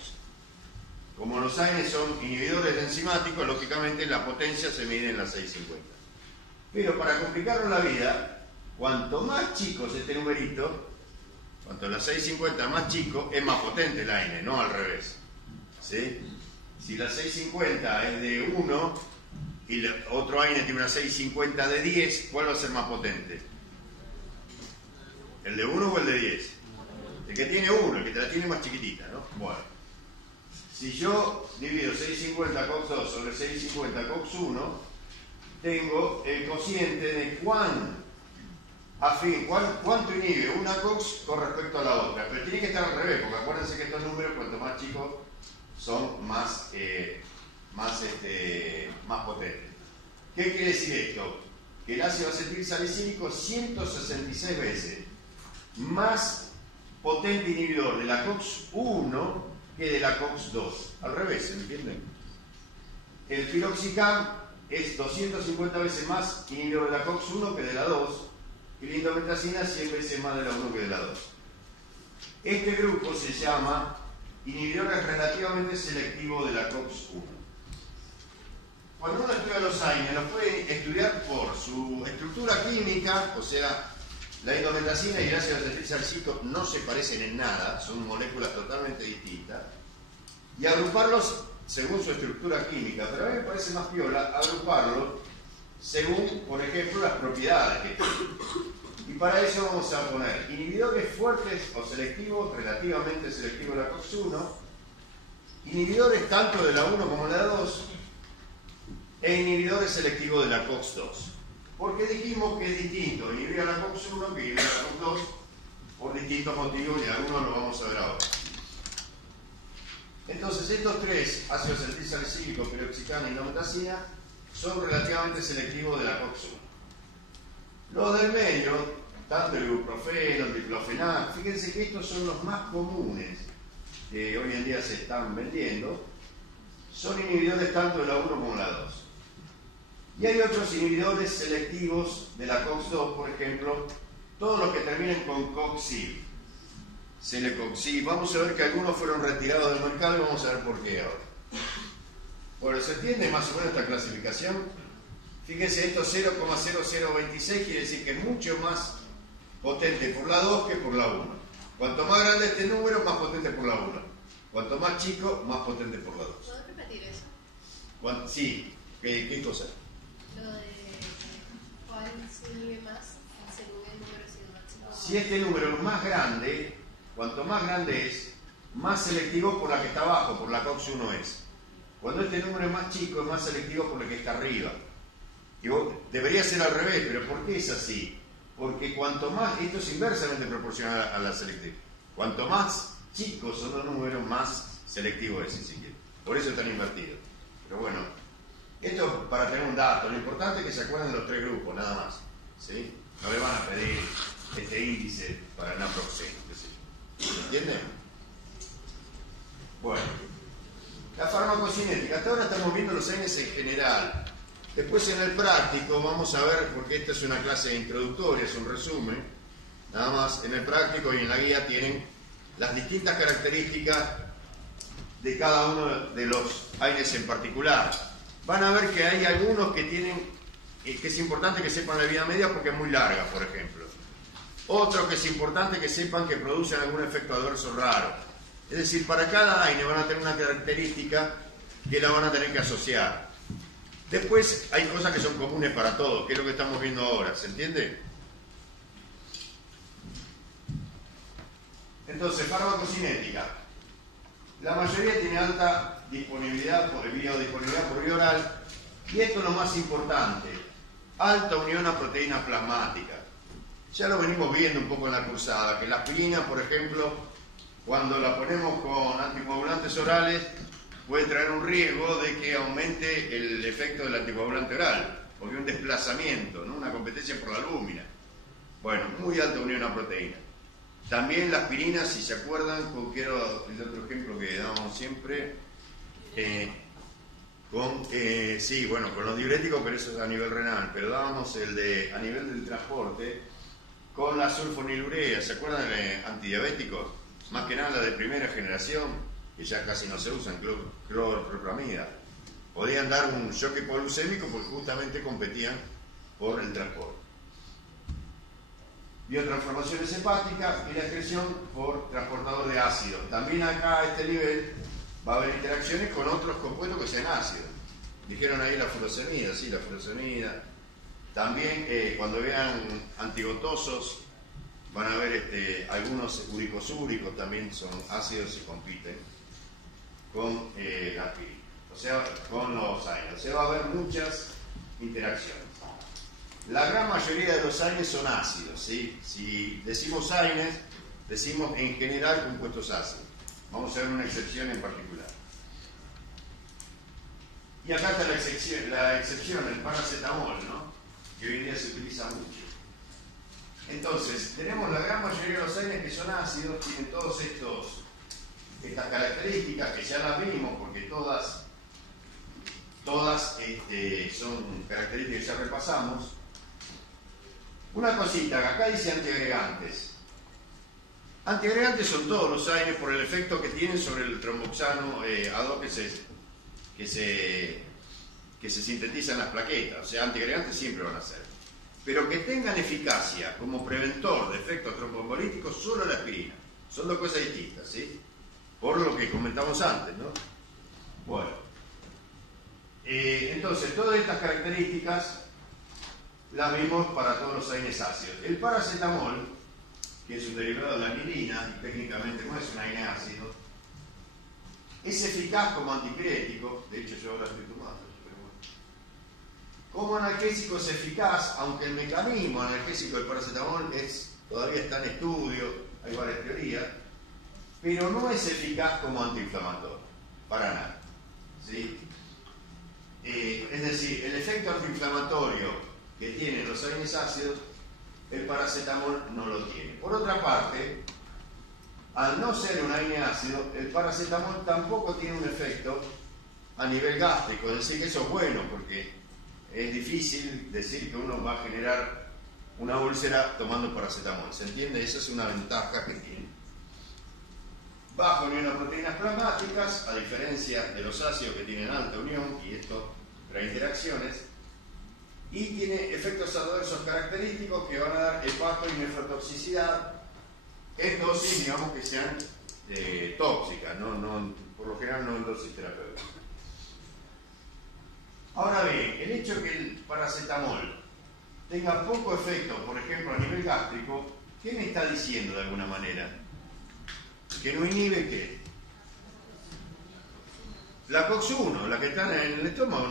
Como los AINES son inhibidores de enzimáticos, lógicamente la potencia se mide en la 650. Pero para complicarnos la vida, cuanto más chico es este numerito, cuanto la 650 es más chico, es más potente el AINE, no al revés. ¿Sí? Si la 650 es de 1 y otro AINE tiene una 650 de 10, ¿cuál va a ser más potente? ¿El de 1 o el de 10? El que tiene 1, el que te la tiene más chiquitita, ¿no? Bueno, si yo divido 650 COX2 sobre 650 COX1, tengo el cociente de cuánto inhibe una COX con respecto a la otra. Pero tiene que estar al revés, porque acuérdense que estos números, cuanto más chicos, son más potentes. ¿Qué quiere decir esto? Que el ácido acetilsalicílico es 166 veces más potente inhibidor de la COX-1 que de la COX-2. Al revés, ¿entienden? El piroxicam es 250 veces más inhibidor de la COX-1 que de la 2, y la indometacina 100 veces más de la 1 que de la 2. Este grupo se llama inhibidores relativamente selectivos de la COX-1. Cuando uno estudia los AINE, los puede estudiar por su estructura química, o sea, la indometacina y el ácido acetilsalicílico no se parecen en nada, son moléculas totalmente distintas, y agruparlos según su estructura química, pero a mí me parece más piola agruparlos según, por ejemplo, las propiedades que tienen. Y para eso vamos a poner inhibidores fuertes o selectivos, relativamente selectivos de la COX-1, inhibidores tanto de la 1 como de la 2, e inhibidores selectivos de la COX-2. Porque dijimos que es distinto inhibir a la COX-1 que inhibir a la COX-2 por distintos motivos, y algunos lo vamos a ver ahora. Entonces estos tres, ácido acetilsalicílico, piroxicam y indometacina, son relativamente selectivos de la COX-1. Los del medio, tanto el ibuprofeno, el diclofenac, fíjense que estos son los más comunes que hoy en día se están vendiendo, son inhibidores tanto de la 1 como de la 2. Y hay otros inhibidores selectivos de la COX-2, por ejemplo, todos los que terminen con COXIB. Celecoxib. Vamos a ver que algunos fueron retirados del mercado y vamos a ver por qué ahora. Bueno, ¿se entiende más o menos esta clasificación? Fíjense, esto 0,0026 quiere decir que es mucho más potente por la 2 que por la 1. Cuanto más grande este número, más potente por la 1. Cuanto más chico, más potente por la 2. ¿Puedo repetir eso? Sí. ¿Qué cosa? Lo de cuál se inhibe más según el número máximo. Si este número es más grande, cuanto más grande es, más selectivo por la que está abajo, por la COX-1 es. Cuando este número es más chico, es más selectivo por la que está arriba. Y debería ser al revés, pero ¿por qué es así? Porque cuanto más, esto es inversamente proporcional a la selectividad. Cuanto más chicos son los números, más selectivo es, si se quiere. Por eso están invertidos. Pero bueno, esto para tener un dato. Lo importante es que se acuerden de los tres grupos, nada más. ¿Sí? No le van a pedir este índice para el naproxeno, qué sé yo. ¿Se entiende? Bueno, la farmacocinética. Hasta ahora estamos viendo los AINES en general. Después en el práctico vamos a ver, porque esta es una clase introductoria, es un resumen, nada más. En el práctico y en la guía tienen las distintas características de cada uno de los AINES en particular. Van a ver que hay algunos que tienen, que es importante que sepan la vida media porque es muy larga, por ejemplo. Otro que es importante que sepan que producen algún efecto adverso raro. Es decir, para cada AINE van a tener una característica que la van a tener que asociar. Después hay cosas que son comunes para todos, que es lo que estamos viendo ahora, ¿se entiende? Entonces, farmacocinética. La mayoría tiene alta disponibilidad por biodisponibilidad por vía oral, y esto es lo más importante, alta unión a proteínas plasmáticas. Ya lo venimos viendo un poco en la cursada, que la aspirina, por ejemplo, cuando la ponemos con anticoagulantes orales, puede traer un riesgo de que aumente el efecto del anticoagulante oral, porque hay un desplazamiento, ¿no? Una competencia por la albúmina. Bueno, muy alta unión a proteína. También la aspirina, si se acuerdan, quiero el otro ejemplo que damos siempre, Sí, bueno, con los diuréticos, pero eso es a nivel renal. Pero dábamos el de a nivel del transporte con la sulfonilurea. ¿Se acuerdan de antidiabéticos? Más que nada de primera generación, que ya casi no se usan, cloropropamida. Podían dar un choque hipoglucémico porque justamente competían por el transporte. Biotransformaciones hepáticas y la excreción por transportador de ácido. También acá a este nivel va a haber interacciones con otros compuestos que sean ácidos. Dijeron ahí la furosemida, sí, la furosemida. También cuando vean antigotosos van a ver algunos uricosúricos también son ácidos y compiten con la aspirina. O sea, con los AINES. O sea, va a haber muchas interacciones. La gran mayoría de los AINES son ácidos, ¿sí? Si decimos AINES, decimos en general compuestos ácidos. Vamos a ver una excepción en particular. Y acá está la excepción, el paracetamol, ¿no? Que hoy en día se utiliza mucho. Entonces, tenemos la gran mayoría de los AINES que son ácidos, tienen todas estas características que ya las vimos, porque todas son características que ya repasamos. Una cosita, acá dice antiagregantes. Antiagregantes son todos los AINES por el efecto que tienen sobre el tromboxano A2 que se sintetiza en las plaquetas. O sea, antiagregantes siempre van a ser. Pero que tengan eficacia como preventor de efectos tromboembolíticos solo la aspirina. Son dos cosas distintas, ¿sí? Por lo que comentamos antes, ¿no? Bueno. Entonces, todas estas características las vimos para todos los AINES ácidos. El paracetamol, que es un derivado de la anilina, y técnicamente no es un AINE ácido, es eficaz como antipirético. De hecho, yo ahora estoy tomando, pero bueno. Como analgésico es eficaz, aunque el mecanismo analgésico del paracetamol todavía está en estudio, hay varias teorías, pero no es eficaz como antiinflamatorio, para nada, ¿sí? Es decir, el efecto antiinflamatorio que tienen los AINES ácidos, el paracetamol no lo tiene. Por otra parte, al no ser un AINE ácido, el paracetamol tampoco tiene un efecto a nivel gástrico, es decir, que eso es bueno, porque es difícil decir que uno va a generar una úlcera tomando paracetamol, ¿se entiende? Esa es una ventaja que tiene. Bajo unión a proteínas plasmáticas, a diferencia de los ácidos que tienen alta unión, y esto trae interacciones, y tiene efectos adversos característicos que van a dar hepato y nefrotoxicidad en dosis, digamos, que sean tóxicas, por lo general no en dosis terapéuticas. Ahora bien, el hecho que el paracetamol tenga poco efecto, por ejemplo, a nivel gástrico, ¿qué me está diciendo de alguna manera? Que no inhibe ¿qué? La COX-1, la que está en el estómago,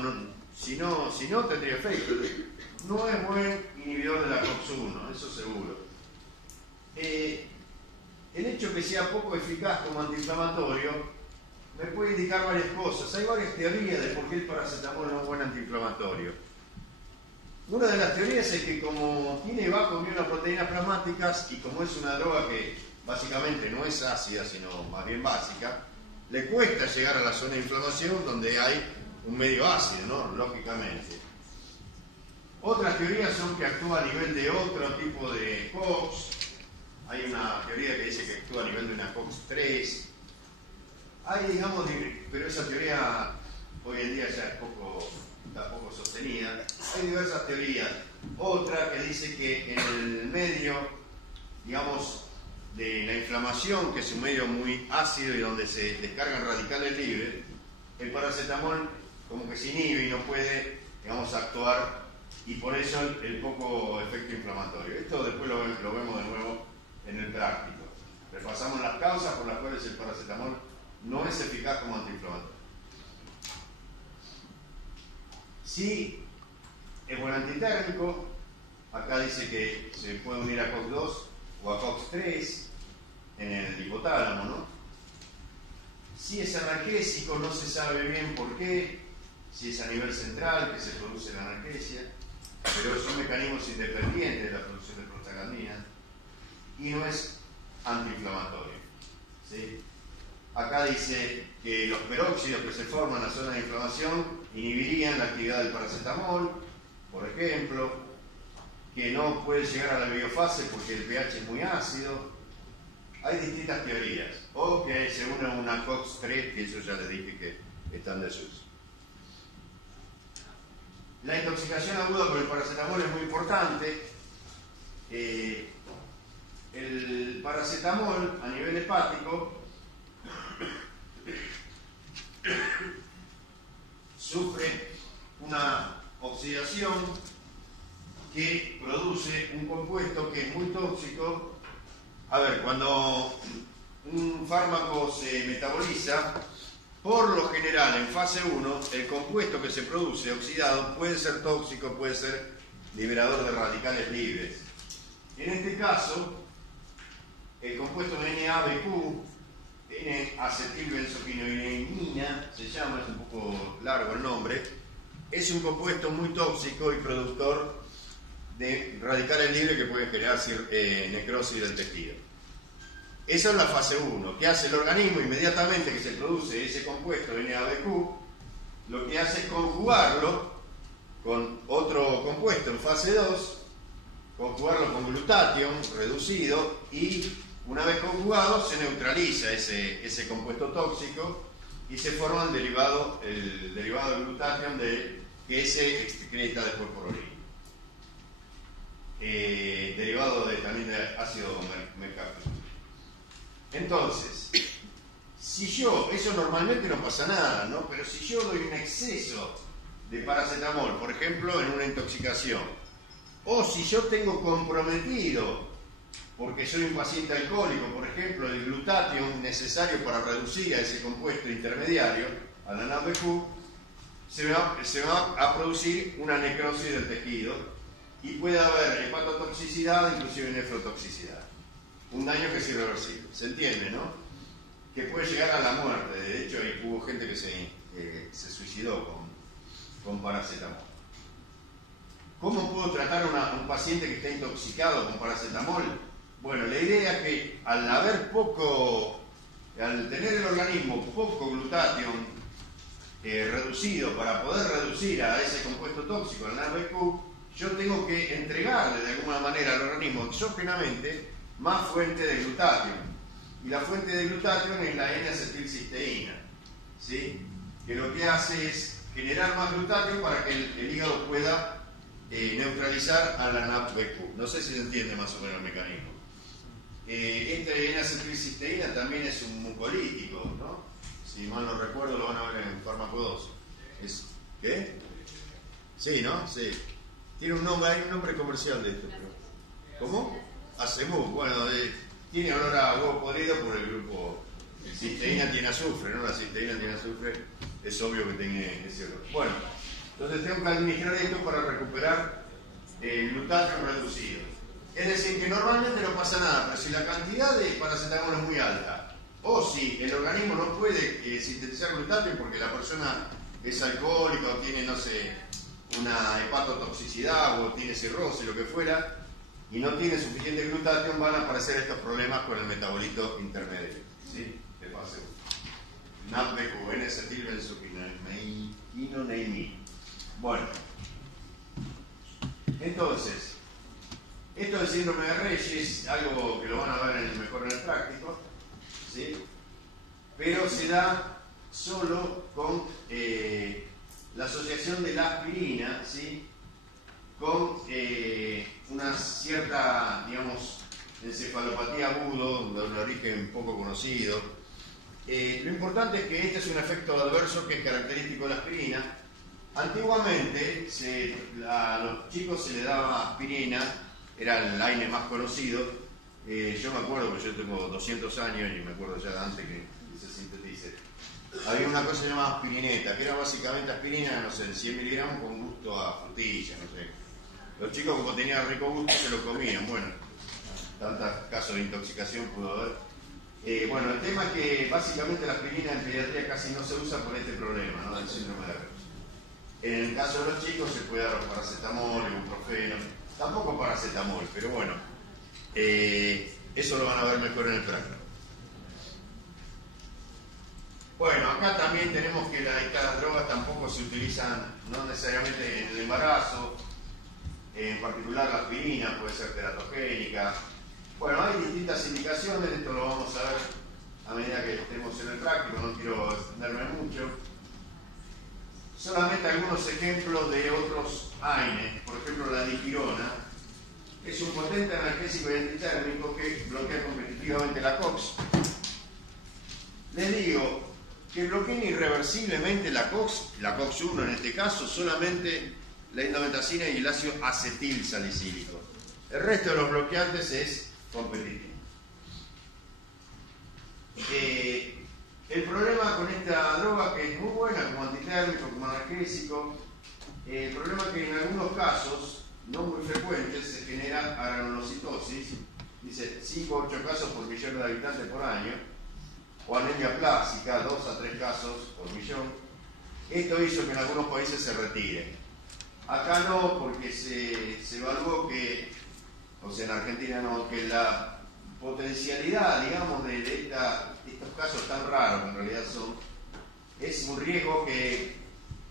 si no tendría efecto. No es buen inhibidor de la COX-1, eso seguro. El hecho que sea poco eficaz como antiinflamatorio me puede indicar varias cosas. Hay varias teorías de por qué el paracetamol no es buen antiinflamatorio. Una de las teorías es que como tiene bajo unión a proteínas plasmáticas y como es una droga que básicamente no es ácida sino más bien básica, le cuesta llegar a la zona de inflamación donde hay un medio ácido, ¿no? Lógicamente. Otras teorías son que actúa a nivel de otro tipo de COX. Hay una teoría que dice que actúa a nivel de una COX-3. Hay, digamos, pero esa teoría hoy en día ya está poco sostenida. Hay diversas teorías. Otra que dice que en el medio, digamos, de la inflamación, que es un medio muy ácido y donde se descargan radicales libres, el paracetamol como que se inhibe y no puede, digamos, actuar, y por eso el poco efecto inflamatorio. Esto después lo vemos de nuevo en el práctico. Repasamos las causas por las cuales el paracetamol no es eficaz como antiinflamatorio. Sí, es buen antitérmico. Acá dice que se puede unir a COX-2 o a COX-3 en el hipotálamo, ¿no? Si es analgésico, no se sabe bien por qué, si es a nivel central que se produce la analgesia, pero son mecanismos independientes de la producción de prostaglandina y no es antiinflamatorio, ¿sí? Acá dice que los peróxidos que se forman en la zona de inflamación inhibirían la actividad del paracetamol, por ejemplo, que no puede llegar a la biofase porque el pH es muy ácido. Hay distintas teorías. O que se une a una COX-3, que eso ya les dije que está en desuso. La intoxicación aguda por el paracetamol es muy importante. El paracetamol a nivel hepático sufre una oxidación que produce un compuesto que es muy tóxico. A ver, cuando un fármaco se metaboliza, por lo general en fase 1, el compuesto que se produce oxidado puede ser tóxico, puede ser liberador de radicales libres. En este caso, el compuesto NABQ, N-acetilbenzoquinoidina, se llama, es un poco largo el nombre, es un compuesto muy tóxico y productor de radicales libres que pueden generar necrosis del tejido. Esa es la fase 1. ¿Qué hace el organismo? Inmediatamente que se produce ese compuesto NABQ, lo que hace es conjugarlo con otro compuesto en fase 2, conjugarlo con glutatión reducido, y una vez conjugado se neutraliza ese compuesto tóxico y se forma el derivado del glutatión que se excreta después por orina. Derivado también de ácido mercapturo. Entonces, eso normalmente no pasa nada, ¿no? Pero si yo doy un exceso de paracetamol, por ejemplo, en una intoxicación, o si yo tengo comprometido, porque soy un paciente alcohólico, por ejemplo, el glutatión necesario para reducir a ese compuesto intermediario, a la NABQ, se va a producir una necrosis del tejido y puede haber hepatotoxicidad, inclusive nefrotoxicidad. Un daño que es irreversible. ¿Se entiende, no? Que puede llegar a la muerte. De hecho, hubo gente que se suicidó con paracetamol. ¿Cómo puedo tratar a un paciente que está intoxicado con paracetamol? Bueno, la idea es que al tener el organismo poco glutatión reducido para poder reducir a ese compuesto tóxico, el NABQ, yo tengo que entregarle de alguna manera al organismo exógenamente más fuente de glutatión. Y la fuente de glutatión es la N-acetilcisteína, ¿sí? Que lo que hace es generar más glutatión para que el hígado pueda neutralizar a la NABQ. No sé si se entiende más o menos el mecanismo. Este N-acetilcisteína también es un mucolítico, ¿no? Si mal no recuerdo, lo van a ver en Farmacodosis. ¿Qué? Sí, ¿no? Sí. Tiene un nombre, hay un nombre comercial de esto. ¿Cómo? Acemuk. Bueno, tiene olor a huevo podrido por el grupo. Cisteína tiene azufre, ¿no? La cisteína tiene azufre, es obvio que tiene ese olor. Bueno, entonces tengo que administrar esto para recuperar el glutatión reducido. Es decir, que normalmente no pasa nada, pero si la cantidad de paracetamol es muy alta, o si el organismo no puede sintetizar glutatión porque la persona es alcohólica o tiene, no sé, una hepatotoxicidad o tiene cirrosis, lo que fuera, y no tiene suficiente glutatión, van a aparecer estos problemas con el metabolito intermedio, ¿sí? De fase 1. NABQ, N-acetilbenzoquinoidina. Bueno, entonces, esto del síndrome de Rayleigh es algo que lo van a ver mejor en el práctico, ¿sí? Pero se da solo con la asociación de la aspirina, ¿sí? Con una cierta, digamos, encefalopatía agudo de un origen poco conocido. Lo importante es que este es un efecto adverso que es característico de la aspirina. Antiguamente a los chicos se les daba aspirina, era el AINE más conocido. Yo me acuerdo, porque yo tengo 200 años y me acuerdo ya de antes que se sintetice. Había una cosa llamada aspirineta, que era básicamente aspirina, no sé, 100 miligramos con gusto a frutilla, no sé. Los chicos, como tenían rico gusto, se lo comían. Bueno, tantos casos de intoxicación pudo haber. Bueno, el tema es que básicamente la aspirina en pediatría casi no se usa por este problema, ¿no? Del síndrome de Rayleigh. En el caso de los chicos se puede dar paracetamol, ibuprofeno, tampoco paracetamol, pero bueno, eso lo van a ver mejor en el práctico. Bueno, acá también tenemos que estas drogas tampoco se utilizan, no necesariamente en el embarazo, en particular la aspirina puede ser teratogénica. Bueno, hay distintas indicaciones, esto lo vamos a ver a medida que estemos en el práctico, no quiero extenderme mucho. Solamente algunos ejemplos de otros AINES, por ejemplo la dipirona, es un potente analgésico y antitérmico que bloquea competitivamente la COX. Les digo que bloqueen irreversiblemente la COX-1 en este caso, solamente la indometacina y el ácido acetil salicílico. El resto de los bloqueantes es competitivo. El problema con esta droga, que es muy buena como antitérmico, como analgésico, el problema es que en algunos casos, no muy frecuentes, se genera agranulocitosis, dice 5 o 8 casos por millón de habitantes por año, o anemia plástica, 2 a 3 casos por millón. Esto hizo que en algunos países se retire. Acá no, porque se evaluó que, o sea en Argentina no, que la potencialidad, digamos, de estos casos tan raros que en realidad son, es un riesgo que,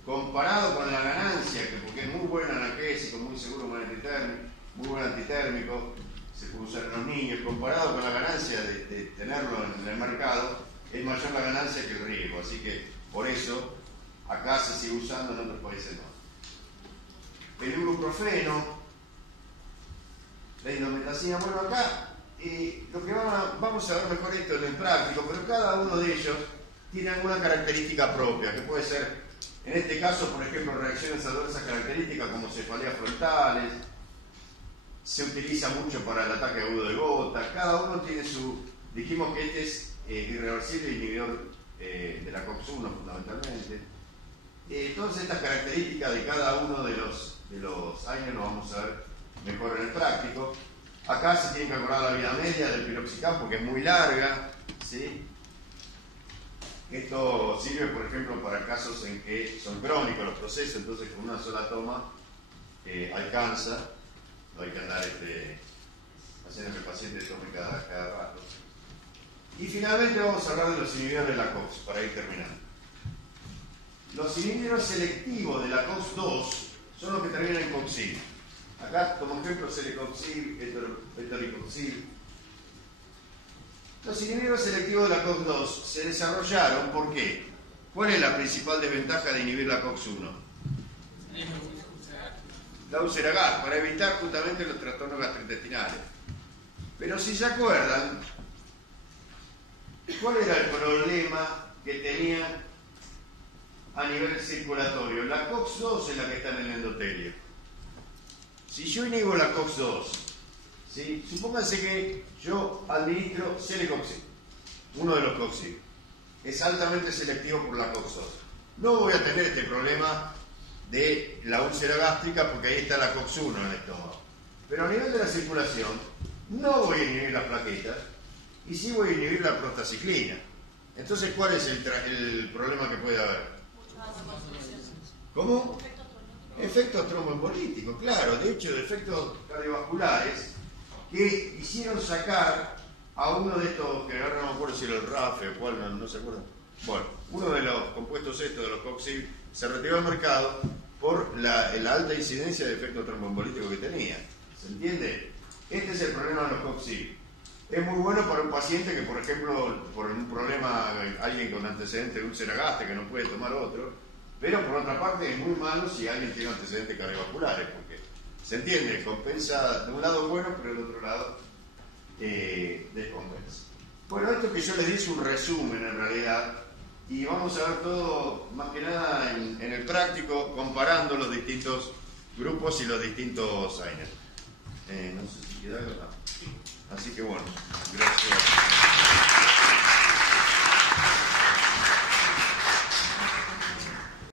comparado con la ganancia, que porque es muy buen analgésico, muy seguro, muy buen antitérmico, se puede usar en los niños, comparado con la ganancia de tenerlo en el mercado, es mayor la ganancia que el riesgo. Así que por eso acá se sigue usando, en otros países no. El ibuprofeno, la indometacina, bueno, acá lo que vamos a ver mejor esto en el práctico, pero cada uno de ellos tiene alguna característica propia, que puede ser, en este caso, por ejemplo, reacciones adversas características como cefaleas frontales, se utiliza mucho para el ataque agudo de gota, cada uno tiene su, dijimos que este es irreversible inhibidor de la COX-1 fundamentalmente. Todas estas características de cada uno de los AINES lo vamos a ver mejor en el práctico. Acá se tiene que acordar la vida media del piroxicam porque es muy larga, ¿sí? Esto sirve, por ejemplo, para casos en que son crónicos los procesos, entonces con una sola toma alcanza, no hay que andar haciendo que el paciente tome cada rato. Y finalmente vamos a hablar de los inhibidores de la COX, para ir terminando. Los inhibidores selectivos de la COX-2 son los que terminan en coxil. Acá, como ejemplo, celecoxib, etoricoxib. Los inhibidores selectivos de la COX-2 se desarrollaron, ¿por qué? ¿Cuál es la principal desventaja de inhibir la COX-1? La úlcera gástrica, para evitar justamente los trastornos gastrointestinales. Pero si se acuerdan, ¿cuál era el problema que tenían a nivel circulatorio? La COX-2 es la que está en el endotelio. Si yo inhibo la COX-2, ¿sí? Supónganse que yo administro celecoxib, uno de los coxib. Es altamente selectivo por la COX-2. No voy a tener este problema de la úlcera gástrica porque ahí está la COX-1 en el estómago. Pero a nivel de la circulación, no voy a inhibir las plaquetas y sí voy a inhibir la prostaciclina. Entonces, ¿cuál es el problema que puede haber? ¿Cómo? Efectos tromboembolíticos, claro. De hecho, efectos cardiovasculares que hicieron sacar a uno de estos, que ahora no me acuerdo si era el RAFE o cuál, no se acuerdan. Bueno, uno de los compuestos estos de los COXIB se retiró del mercado por la alta incidencia de efectos tromboembolíticos que tenía. ¿Se entiende? Este es el problema de los COXIB. Es muy bueno para un paciente que, por ejemplo, por un problema, alguien con antecedente de úlcera gástrica que no puede tomar otro, pero por otra parte es muy malo si alguien tiene antecedentes cardiovasculares, porque se entiende, compensa de un lado bueno, pero del otro lado descompensa. Bueno, esto que yo les di es un resumen en realidad, y vamos a ver todo más que nada en el práctico, comparando los distintos grupos y los distintos AINES. No sé si queda algo. Así que bueno, gracias.